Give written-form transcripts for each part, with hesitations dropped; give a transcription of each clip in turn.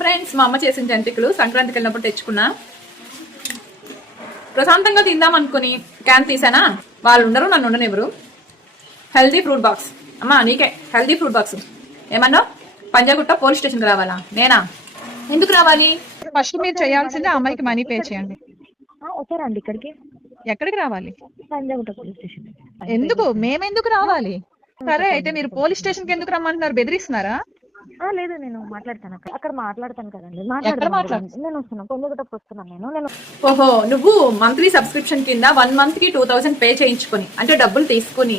Friends, మా అమ్మ చేసిన జంతికలు సంక్రాంతికి వెళ్ళినప్పుడు తెచ్చుకున్నా. ప్రశాంతంగా తిందాం అనుకుని క్యాన్ తీసానా, వాళ్ళు ఉండరు, నన్ను ఉండనివ్వరు. హెల్దీ ఫ్రూట్ బాక్స్ అమ్మా, నీకే హెల్దీ ఫ్రూట్ బాక్స్. ఏమన్నా పంజాగుట్ట పోలీస్ స్టేషన్కి రావాలా? నేనా? ఎందుకు రావాలి? ఫస్ట్ మీరు చేయాల్సింది అమ్మాయికి మనీ పే చేయండి. వచ్చారండి ఇక్కడికి? ఎక్కడికి రావాలి? Panjagutta police station. ఎందుకు? మేమెందుకు రావాలి? సరే అయితే మీరు పోలీస్ స్టేషన్ కి ఎందుకు రమ్మంటున్నారు? బెదిరిస్తున్నారా? లేదు, నేను మాట్లాడతాను అక్కడ మాట్లాడతాను కదండి. ఎక్కడ నేను వస్తున్నాను, పంజాగుట్టకు వస్తున్నాను నేను. ఓహో, నువ్వు మంత్లీ సబ్స్క్రిప్షన్ కింద 1 month కి 2000 పే చేయించుకుని, అంటే డబ్బులు తీసుకుని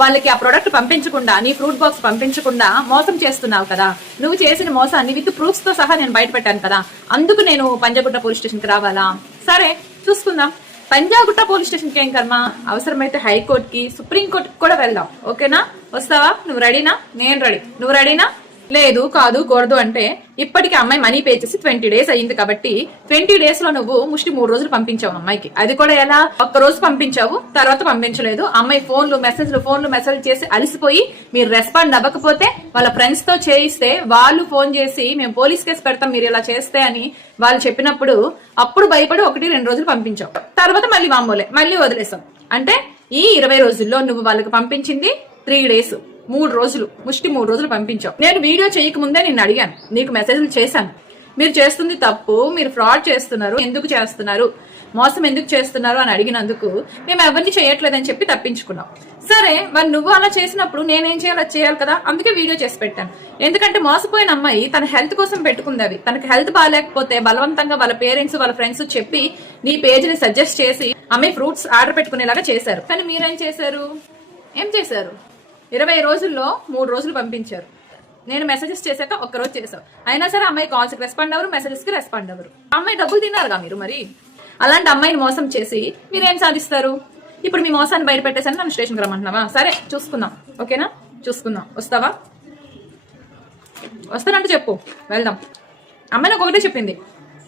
వాళ్ళకి ఆ ప్రొడక్ట్ పంపించకుండా, నీ ఫ్రూట్ బాక్స్ పంపించకుండా మోసం చేస్తున్నావు కదా. నువ్వు చేసిన మోసాన్ని విత్ ప్రూఫ్స్ తో సహా నేను బయట పెట్టాను కదా. అందుకు నేను పంజాగుట్ట పోలీస్ స్టేషన్ కి రావాలా? సరే చూసుకుందాం. పంజాగుట్ట పోలీస్ స్టేషన్ కి ఏం కర్మ? అవసరమైతే హైకోర్టు కి, సుప్రీం కోర్టు కూడా వెళ్దాం. ఓకేనా? వస్తావా? నువ్వు రెడీనా? నేను రెడీ. నువ్వు రెడీనా? లేదు, కాదు, కూడదు అంటే ఇప్పటికి అమ్మాయి మనీ పే చేసి 20 days అయింది కాబట్టి 20 days లో నువ్వు ముష్టి 3 రోజులు పంపించావు అమ్మాయికి. అది కూడా ఎలా? ఒక్క రోజు పంపించావు, తర్వాత పంపించలేదు. అమ్మాయి ఫోన్లు మెసేజ్ చేసి అలసిపోయి మీరు రెస్పాండ్ అవ్వకపోతే వాళ్ళ ఫ్రెండ్స్ తో చేయిస్తే వాళ్ళు ఫోన్ చేసి మేము పోలీస్ కేసు పెడతాం మీరు ఇలా చేస్తే అని వాళ్ళు చెప్పినప్పుడు అప్పుడు భయపడి 1-2 రోజులు పంపించావు. తర్వాత మళ్ళీ మామూలే, మళ్ళీ వదిలేసాం. అంటే ఈ 20 రోజుల్లో నువ్వు వాళ్ళకి పంపించింది 3 days, 3 రోజులు, ముష్టి 3 రోజులు పంపించావు. నేను వీడియో చేయకముందే నిన్ను అడిగాను, నీకు మెసేజ్లు చేశాను. మీరు చేస్తుంది తప్పు, మీరు ఫ్రాడ్ చేస్తున్నారు, ఎందుకు చేస్తున్నారు, మోసం ఎందుకు చేస్తున్నారు అని అడిగినందుకు మేము ఎవరిని చేయట్లేదని చెప్పి తప్పించుకున్నాం. సరే, మరి నువ్వు అలా చేసినప్పుడు నేనేం చేయాలి? అది చేయాలి కదా. అందుకే వీడియో చేసి పెట్టాను. ఎందుకంటే మోసపోయిన అమ్మాయి తన హెల్త్ కోసం పెట్టుకుంది. అవి తనకి హెల్త్ బాగాలేకపోతే బలవంతంగా వాళ్ళ పేరెంట్స్ వాళ్ళ ఫ్రెండ్స్ చెప్పి నీ పేజ్ ని సజెస్ట్ చేసి అమ్మాయి ఫ్రూట్స్ ఆర్డర్ పెట్టుకునేలాగా చేశారు. కానీ మీరేం చేశారు? ఏం చేశారు? 20 రోజుల్లో 3 రోజులు పంపించారు. నేను మెసేజెస్ చేశాక 1 రోజు చేశావు. అయినా సరే అమ్మాయి కాల్స్ కి రెస్పాండ్ అవ్వరు, మెసేజెస్ కి రెస్పాండ్ అవ్వరు. అమ్మాయి డబ్బులు తిన్నారుగా మీరు. మరి అలాంటి అమ్మాయిని మోసం చేసి మీరేం సాధిస్తారు? ఇప్పుడు మీ మోసాన్ని బయట పెట్టేసని నన్ను స్టేషన్కి రమ్మంటున్నావా? సరే చూసుకుందాం. ఓకేనా? చూసుకుందాం. వస్తావా? వస్తానంటే చెప్పు, వెళ్దాం. అమ్మాయి నాకు ఒకటే చెప్పింది,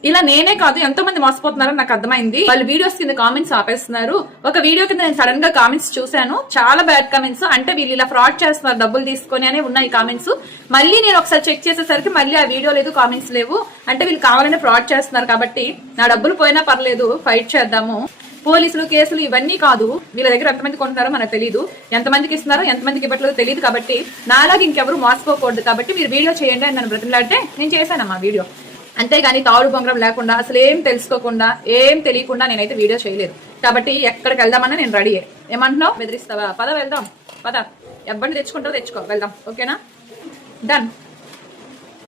ఇలా నేనే కాదు ఎంతో మంది మోసపోతున్నారని నాకు అర్థమైంది. వాళ్ళు వీడియోస్ కింద కామెంట్స్ ఆపేస్తున్నారు. ఒక వీడియో కింద నేను సడన్ గా కామెంట్స్ చూశాను, చాలా బ్యాడ్ కామెంట్స్. అంటే వీళ్ళు ఇలా ఫ్రాడ్ చేస్తున్నారు, డబ్బులు తీసుకొని అనే ఉన్నాయి కామెంట్స్. మళ్ళీ నేను ఒకసారి చెక్ చేసేసరికి మళ్ళీ ఆ వీడియో లేదు, కామెంట్స్ లేవు. అంటే వీళ్ళు కావాలనే ఫ్రాడ్ చేస్తున్నారు కాబట్టి నా డబ్బులు పోయినా పర్లేదు, ఫైట్ చేద్దాము. పోలీసులు కేసులు ఇవన్నీ కాదు, వీళ్ళ దగ్గర ఎంతమంది కొంటున్నారో మనకు తెలియదు, ఎంతమందికి ఇస్తున్నారో ఎంతమందికి ఇవ్వట్లేదో తెలియదు. కాబట్టి నాలాగా ఇంకెవరు మోసపోకూడదు. కాబట్టి మీరు వీడియో చేయండి అని నన్ను బ్రతిమలాడితే నేను చేశానమ్మా వీడియో. అంతేగాని తాడు బొంగరం లేకుండా, అసలు ఏం తెలుసుకోకుండా, ఏం తెలియకుండా నేనైతే వీడియో చేయలేదు. కాబట్టి ఎక్కడికి వెళ్దామన్నా నేను రెడీ. ఏమంటున్నావు? బెదిరిస్తావా? పద వెళ్దాం, పద. ఎవరిని తెచ్చుకుంటారో తెచ్చుకో, వెళ్దాం. ఓకేనా? డన్.